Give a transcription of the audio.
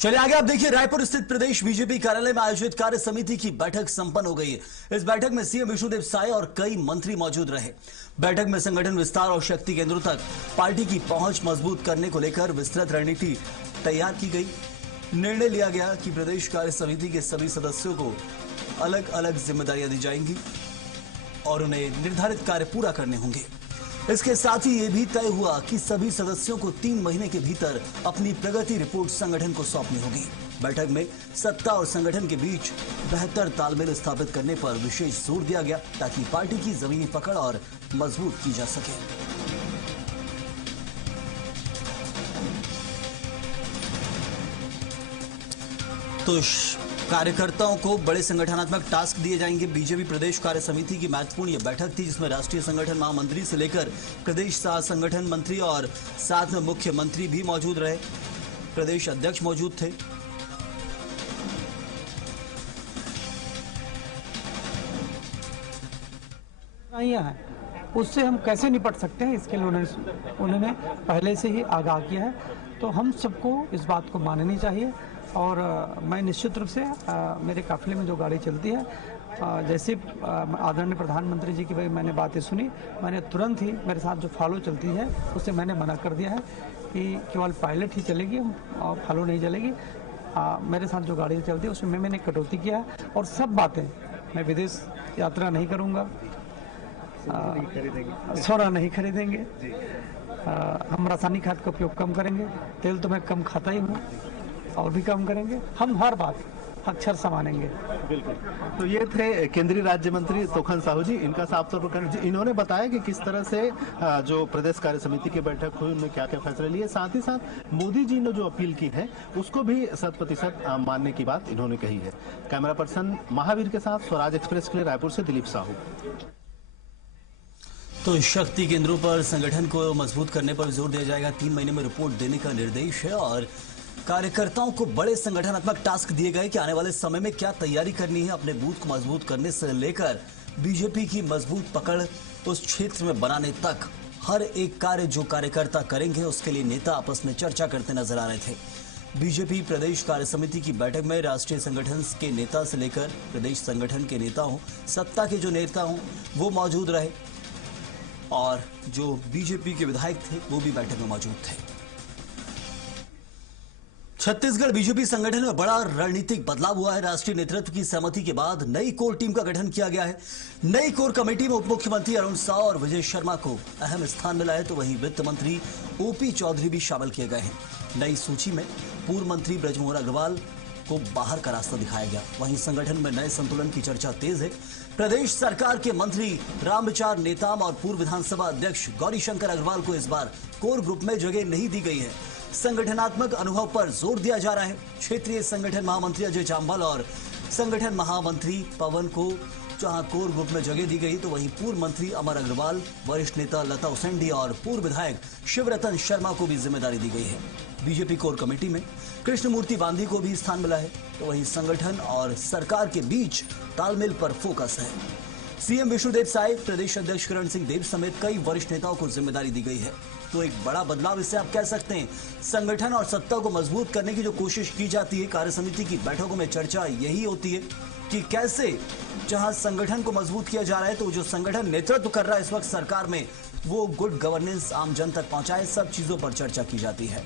चलिए आगे आप देखिए, रायपुर स्थित प्रदेश बीजेपी कार्यालय में आयोजित कार्य समिति की बैठक संपन्न हो गई है। इस बैठक में सीएम विष्णुदेव साय और कई मंत्री मौजूद रहे। बैठक में संगठन विस्तार और शक्ति केंद्रों तक पार्टी की पहुंच मजबूत करने को लेकर विस्तृत रणनीति तैयार की गई। निर्णय लिया गया कि प्रदेश कार्य समिति के सभी सदस्यों को अलग अलग जिम्मेदारियां दी जाएंगी और उन्हें निर्धारित कार्य पूरा करने होंगे। इसके साथ ही यह भी तय हुआ कि सभी सदस्यों को 3 महीने के भीतर अपनी प्रगति रिपोर्ट संगठन को सौंपनी होगी। बैठक में सत्ता और संगठन के बीच बेहतर तालमेल स्थापित करने पर विशेष जोर दिया गया ताकि पार्टी की जमीनी पकड़ और मजबूत की जा सके। तो कार्यकर्ताओं को बड़े संगठनात्मक टास्क दिए जाएंगे। बीजेपी प्रदेश कार्य समिति की महत्वपूर्ण यह बैठक थी जिसमें राष्ट्रीय संगठन महामंत्री से लेकर प्रदेश सह संगठन मंत्री और साथ में मुख्यमंत्री भी मौजूद रहे। प्रदेश अध्यक्ष मौजूद थे। उससे हम कैसे निपट सकते हैं, इसके लिए उन्होंने पहले से ही आगाह किया है। तो हम सबको इस बात को माननी चाहिए और मैं निश्चित रूप से मेरे काफिले में जो गाड़ी चलती है, जैसे आदरणीय प्रधानमंत्री जी की भाई मैंने बातें सुनी, मैंने तुरंत ही मेरे साथ जो फॉलो चलती है उससे मैंने मना कर दिया है कि केवल पायलट ही चलेगी और फॉलो नहीं चलेगी। मेरे साथ जो गाड़ी चलती है उसमें मैंने कटौती किया है और सब बातें, मैं विदेश यात्रा नहीं करूँगा, सोना नहीं खरीदेंगे, हम रासायनिक खाद का उपयोग कम करेंगे, तेल तो मैं कम खाता ही हूँ और भी कम करेंगे, हम हर बात अक्षर समानेंगे। बिल्कुल। तो ये थे केंद्रीय राज्य मंत्री तोखन साहू जी। इनका साफ तौर पर इन्होंने बताया कि किस तरह से जो प्रदेश कार्य समिति की बैठक हुई उनमें क्या क्या फैसले लिए। साथ ही साथ मोदी जी ने जो अपील की है उसको भी 100% मानने की बात इन्होंने कही है। कैमरा पर्सन महावीर के साथ स्वराज एक्सप्रेस के लिए रायपुर से दिलीप साहू। तो शक्ति केंद्रों पर संगठन को मजबूत करने पर जोर दिया जाएगा। 3 महीने में रिपोर्ट देने का निर्देश है और कार्यकर्ताओं को बड़े संगठनात्मक टास्क दिए गए कि आने वाले समय में क्या तैयारी करनी है। अपने बूथ को मजबूत करने से लेकर बीजेपी की मजबूत पकड़ उस क्षेत्र में बनाने तक हर एक कार्य जो कार्यकर्ता करेंगे उसके लिए नेता आपस में चर्चा करते नजर आ रहे थे। बीजेपी प्रदेश कार्य समिति की बैठक में राष्ट्रीय संगठन के नेता से लेकर प्रदेश संगठन के नेता हों, सत्ता के जो नेता हों वो मौजूद रहे और जो बीजेपी के विधायक थे वो भी बैठक में मौजूद थे। छत्तीसगढ़ बीजेपी संगठन में बड़ा रणनीतिक बदलाव हुआ है। राष्ट्रीय नेतृत्व की सहमति के बाद नई कोर टीम का गठन किया गया है। नई कोर कमेटी में उप मुख्यमंत्री अरुण साह और विजय शर्मा को अहम स्थान मिला है, तो वहीं वित्त मंत्री ओपी चौधरी भी शामिल किए गए हैं। नई सूची में पूर्व मंत्री बृजमोहन अग्रवाल को बाहर का रास्ता दिखाया गया। वहीं संगठन में नए संतुलन की चर्चा तेज है। प्रदेश सरकार के मंत्री रामविचार नेताम और पूर्व विधानसभा अध्यक्ष गौरीशंकर अग्रवाल को इस बार कोर ग्रुप में जगह नहीं दी गई है। संगठनात्मक अनुभव पर जोर दिया जा रहा है। क्षेत्रीय संगठन महामंत्री अजय जाम्वाल और संगठन महामंत्री पवन को जहां कोर ग्रुप में जगह दी गई, तो वहीं पूर्व मंत्री अमर अग्रवाल, वरिष्ठ नेता लता उसेंडी और पूर्व विधायक शिवरतन शर्मा को भी जिम्मेदारी दी गई है। बीजेपी कोर कमेटी में कृष्णमूर्ति बांधी को भी स्थान मिला है, तो वहीं संगठन और सरकार के बीच तालमेल पर फोकस है। सीएम विष्णुदेव साय, प्रदेश अध्यक्ष किरण सिंह देव समेत कई वरिष्ठ नेताओं को जिम्मेदारी दी गई है। तो एक बड़ा बदलाव इसे आप कह सकते हैं। संगठन और सत्ता को मजबूत करने की जो कोशिश की जाती है, कार्य समिति की बैठकों में चर्चा यही होती है कि कैसे जहां संगठन को मजबूत किया जा रहा है, तो जो संगठन नेतृत्व कर रहा है इस वक्त सरकार में, वो गुड गवर्नेंस आम जन तक पहुंचाए, सब चीजों पर चर्चा की जाती है।